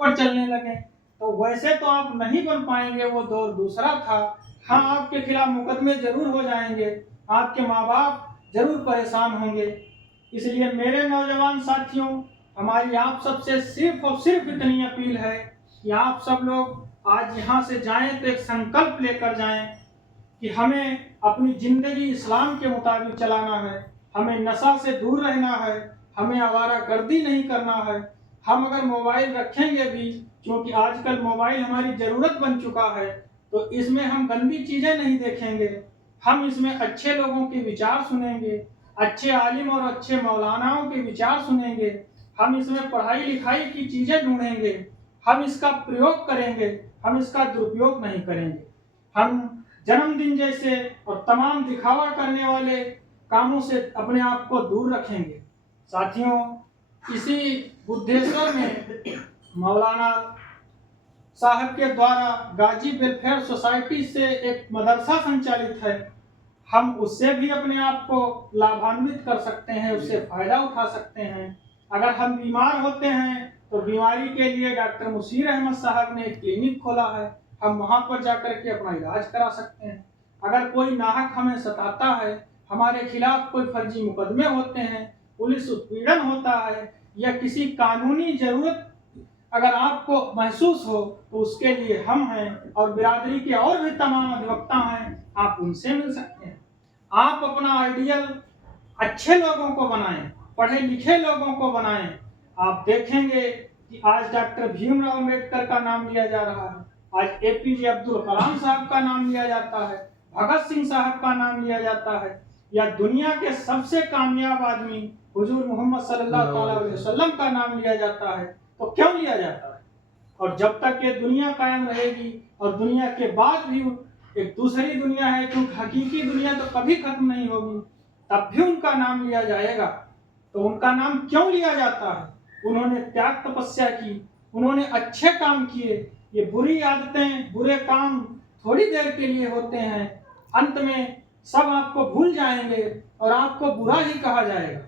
पर चलने लगे तो वैसे तो आप नहीं बन पाएंगे, वो दौर दूसरा था। हाँ, आपके खिलाफ मुकदमे जरूर हो जाएंगे, आपके माँ बाप जरूर परेशान होंगे। इसलिए मेरे नौजवान साथियों, हमारी आप सबसे सिर्फ और सिर्फ इतनी अपील है कि आप सब लोग आज यहाँ से जाएं तो एक संकल्प लेकर जाएं कि हमें अपनी जिंदगी इस्लाम के मुताबिक चलाना है, हमें नशा से दूर रहना है, हमें आवारागर्दी नहीं करना है। हम अगर मोबाइल रखेंगे भी, क्योंकि आजकल मोबाइल हमारी ज़रूरत बन चुका है, तो इसमें हम गंदी चीज़ें नहीं देखेंगे, हम इसमें अच्छे लोगों के विचार सुनेंगे, अच्छे आलिम और अच्छे मौलानाओं के विचार सुनेंगे, हम इसमें पढ़ाई लिखाई की चीज़ें ढूंढेंगे, हम इसका प्रयोग करेंगे, हम इसका दुरुपयोग नहीं करेंगे। हम जन्मदिन जैसे और तमाम दिखावा करने वाले कामों से अपने आप को दूर रखेंगे। साथियों, इसी बुद्धेश्वर में मौलाना साहब के द्वारा गाजी वेलफेयर सोसाइटी से एक मदरसा संचालित है, हम उससे भी अपने आप को लाभान्वित कर सकते हैं, उससे फायदा उठा सकते हैं। अगर हम बीमार होते हैं तो बीमारी के लिए डॉक्टर मुशीर अहमद साहब ने एक क्लिनिक खोला है, हम वहां पर जाकर के अपना इलाज करा सकते हैं। अगर कोई नाहक हमें सताता है, हमारे खिलाफ कोई फर्जी मुकदमे होते हैं, पुलिस उत्पीड़न होता है, या किसी कानूनी जरूरत अगर आपको महसूस हो, तो उसके लिए हम हैं और बिरादरी के और भी तमाम अधिवक्ता हैं, आप उनसे मिल सकते हैं। आप अपना आइडियल अच्छे लोगों को बनाएं, पढ़े लिखे लोगों को बनाएं। आप देखेंगे कि आज डॉक्टर भीमराव अम्बेडकर का नाम लिया जा रहा है, आज एपीजे अब्दुल कलाम साहब का नाम लिया जाता है, भगत सिंह साहब का नाम लिया जाता है, या दुनिया के सबसे कामयाब आदमी हुजूर मोहम्मद सल्लल्लाहु अलैहि वसल्लम का नाम लिया जाता है। तो क्यों लिया जाता है? और जब तक ये दुनिया कायम रहेगी, और दुनिया के बाद भी एक दूसरी दुनिया है, क्योंकि हकीकी दुनिया तो कभी खत्म नहीं होगी, तब भी उनका नाम लिया जाएगा। तो उनका नाम क्यों लिया जाता है? उन्होंने त्याग तपस्या की, उन्होंने अच्छे काम किए। ये बुरी आदतें, बुरे काम थोड़ी देर के लिए होते हैं, अंत में सब आपको भूल जाएंगे और आपको बुरा ही कहा जाएगा।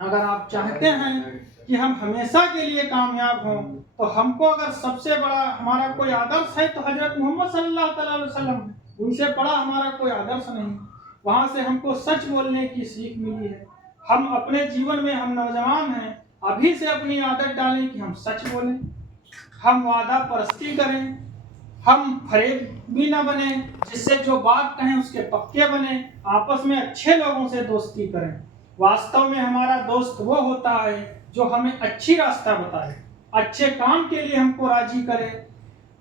अगर आप चाहते हैं कि हम हमेशा के लिए कामयाब हों, तो हमको अगर सबसे बड़ा हमारा कोई आदर्श है तो हजरत मोहम्मद सल्लल्लाहु अलैहि वसल्लम, उनसे बड़ा हमारा कोई आदर्श नहीं। वहाँ से हमको सच बोलने की सीख मिली है। हम अपने जीवन में, हम नौजवान हैं, अभी से अपनी आदत डालें कि हम सच बोलें, हम वादा परस्ती करें, हम फरेब भी ना बने, जिससे जो बात कहें उसके पक्के बने, आपस में अच्छे लोगों से दोस्ती करें। वास्तव में हमारा दोस्त वो होता है जो हमें अच्छी रास्ता बताए, अच्छे काम के लिए हमको राजी करे।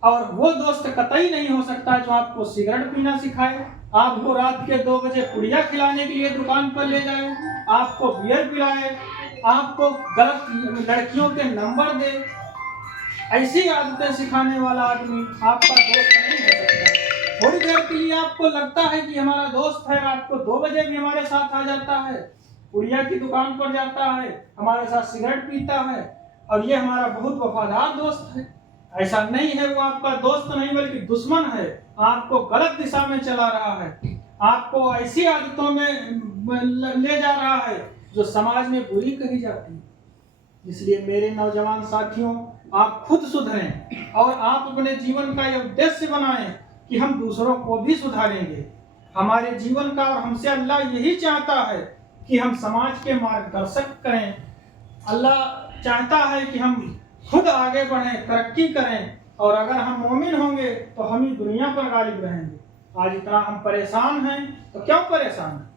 और वो दोस्त कतई नहीं हो सकता जो आपको सिगरेट पीना सिखाए, आपको रात के 2 बजे पुड़िया खिलाने के लिए दुकान पर ले जाए, आपको बियर पिलाए, आपको गलत लड़कियों के नंबर दे। ऐसी आदतें सिखाने वाला आदमी आपका दोस्त नहीं हो सकता। थोड़ी देर के लिए आपको लगता है कि हमारा दोस्त है, रात को 2 बजे भी हमारे साथ आ जाता है, पुड़िया की दुकान पर जाता है, हमारे साथ सिगरेट पीता है, और ये हमारा बहुत वफादार दोस्त है। ऐसा नहीं है, वो आपका दोस्त नहीं बल्कि दुश्मन है, आपको गलत दिशा में चला रहा है, आपको ऐसी आदतों में ले जा रहा है जो समाज में बुरी कही जाती है। इसलिए मेरे नौजवान साथियों, आप खुद सुधरें और आप अपने जीवन का यह उद्देश्य बनाएं कि हम दूसरों को भी सुधारेंगे। हमारे जीवन का और हमसे अल्लाह यही चाहता है कि हम समाज के मार्गदर्शक करें। अल्लाह चाहता है कि हम खुद आगे बढ़ें, तरक्की करें, और अगर हम मोमिन होंगे तो हम ही दुनिया पर गालिब रहेंगे। आज इतना हम परेशान हैं, तो क्यों परेशान हैं?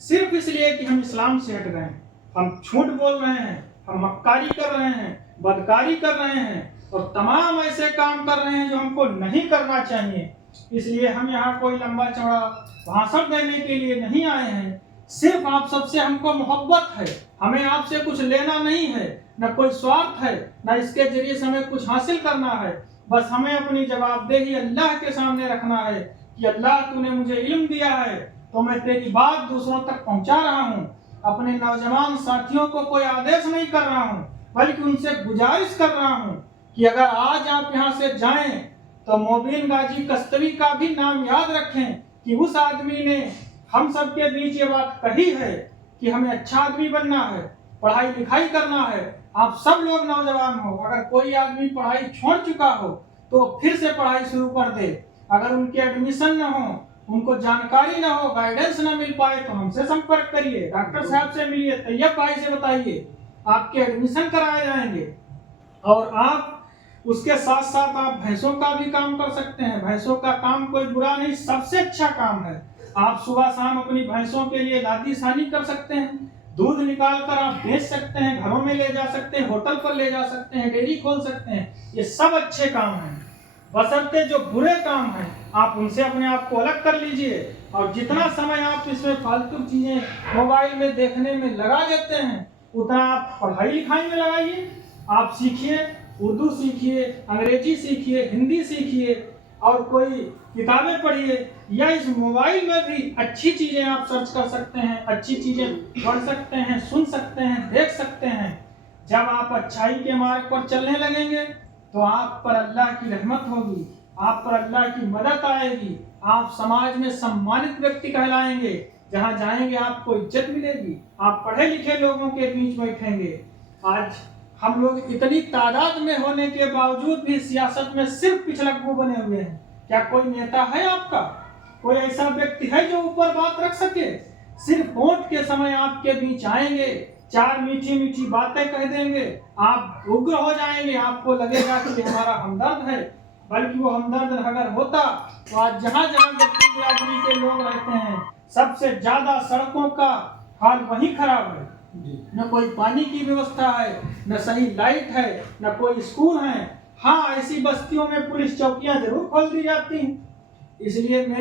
सिर्फ इसलिए कि हम इस्लाम से हट गए हैं, हम झूठ बोल रहे हैं, हम मक्कारी कर रहे हैं, बदकारी कर रहे हैं, और तमाम ऐसे काम कर रहे हैं जो हमको नहीं करना चाहिए। इसलिए हम यहाँ कोई लंबा चौड़ा भाषण देने के लिए नहीं आए हैं, सिर्फ आप सबसे हमको मोहब्बत है, हमें आपसे कुछ लेना नहीं है, न कोई स्वार्थ है, न इसके जरिए से हमें कुछ हासिल करना है। बस हमें अपनी जवाबदेही अल्लाह के सामने रखना है कि अल्लाह तूने मुझे इल्म दिया है तो मैं तेरी बात दूसरों तक पहुंचा रहा हूं। अपने नौजवान साथियों को कोई आदेश नहीं कर रहा हूं, बल्कि उनसे गुजारिश कर रहा हूं कि अगर आज आप यहाँ से जाएं तो मोबिन गाजी कस्तवी का भी नाम याद रखें कि उस आदमी ने हम सबके बीच ये बात कही है कि हमें अच्छा आदमी बनना है, पढ़ाई लिखाई करना है, आप सब लोग नौजवान हो, अगर कोई आदमी पढ़ाई छोड़ चुका हो तो फिर से पढ़ाई शुरू कर दे। अगर उनके एडमिशन न हो, उनको जानकारी ना हो, गाइडेंस ना मिल पाए तो हमसे संपर्क करिए, डॉक्टर साहब से मिलिए, तैयब भाई से बताइए, आपके एडमिशन कराए जाएंगे। और आप उसके साथ साथ आप भैंसों का भी काम कर सकते हैं। भैंसों का काम कोई बुरा नहीं, सबसे अच्छा काम है। आप सुबह शाम अपनी भैंसों के लिए लादी सानी कर सकते हैं, दूध निकाल कर आप बेच सकते हैं, घरों में ले जा सकते हैं, होटल पर ले जा सकते हैं, डेयरी खोल सकते हैं। ये सब अच्छे काम हैं, बशर्ते जो बुरे काम हैं आप उनसे अपने आप को अलग कर लीजिए। और जितना समय आप इसमें फालतू चीजें मोबाइल में देखने में लगा देते हैं, उतना आप पढ़ाई लिखाई में लगाइए। आप सीखिए, उर्दू सीखिए, अंग्रेजी सीखिए, हिंदी सीखिए, और कोई किताबें पढ़िए, या इस मोबाइल में भी अच्छी चीजें आप सर्च कर सकते हैं, अच्छी चीजें पढ़ सकते हैं, सुन सकते हैं, देख सकते हैं। जब आप अच्छाई के मार्ग पर चलने लगेंगे तो आप पर अल्लाह की रहमत होगी, आप पर अल्लाह की मदद आएगी, आप समाज में सम्मानित व्यक्ति कहलाएंगे। जहां जाएंगे आपको इज्जत मिलेगी, आप पढ़े लिखे लोगों के बीच बैठेंगे। आज हम लोग इतनी तादाद में होने के बावजूद भी सियासत में सिर्फ पिछलग्गू बने हुए हैं। क्या कोई नेता है आपका? कोई ऐसा व्यक्ति है जो ऊपर बात रख सके? सिर्फ वोट के समय आपके बीच आएंगे, चार मीठी मीठी बातें कह देंगे, आप उग्र हो जाएंगे, आपको लगेगा कि हमारा हमदर्द है। बल्कि वो हमदर्द अगर होता तो आज जहाँ जहाँ व्यक्ति बिरादरी के लोग रहते हैं, सबसे ज्यादा सड़कों का हाल वही खराब है। न कोई पानी की व्यवस्था है, न सही लाइट है, न कोई स्कूल है। हाँ, ऐसी बस्तियों में पुलिस चौकियां जरूर खोल दी जाती हैं। इसलिए